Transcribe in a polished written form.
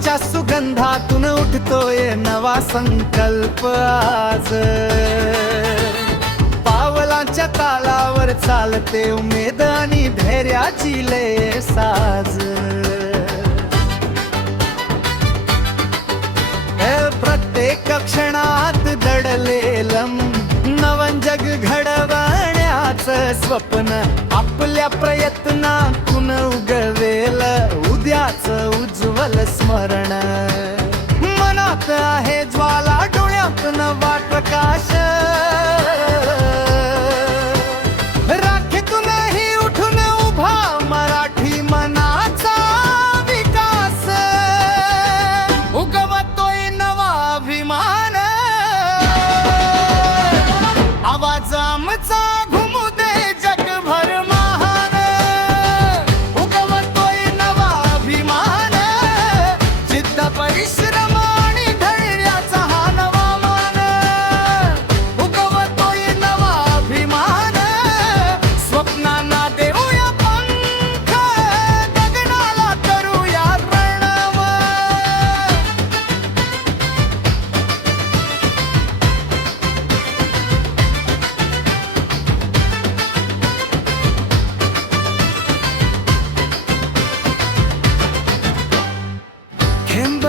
फुलांच्या सुगंधातून उठतोय नवा संकल्प आज. पावलांच्या तालावर चालते उमेद आणि धैर्याची लय साज. प्रत्येक क्षणात दडलेलं नवन जग घडवण्याचं स्वप्न आपल्या प्रयत्नातून उगवेल उद्याचं उज्ज्वल स्मरण. मनात आहे ज्वाला, डोळ्यात नवा प्रकाश. राखीतूनही उठून उभा मराठी मनाचा विकास. उगवतोय नवा अभिमान, आवाज आमचा घुमू दे जगभर महान. उगवतोय नवा अभिमान, जिद्द परिश्रम आणि धैर्याचा हा नवा मान. उगवतोय नवा अभिमान, स्वप्नांना देऊया पंख, गगनाला करूया प्रणव. थेंब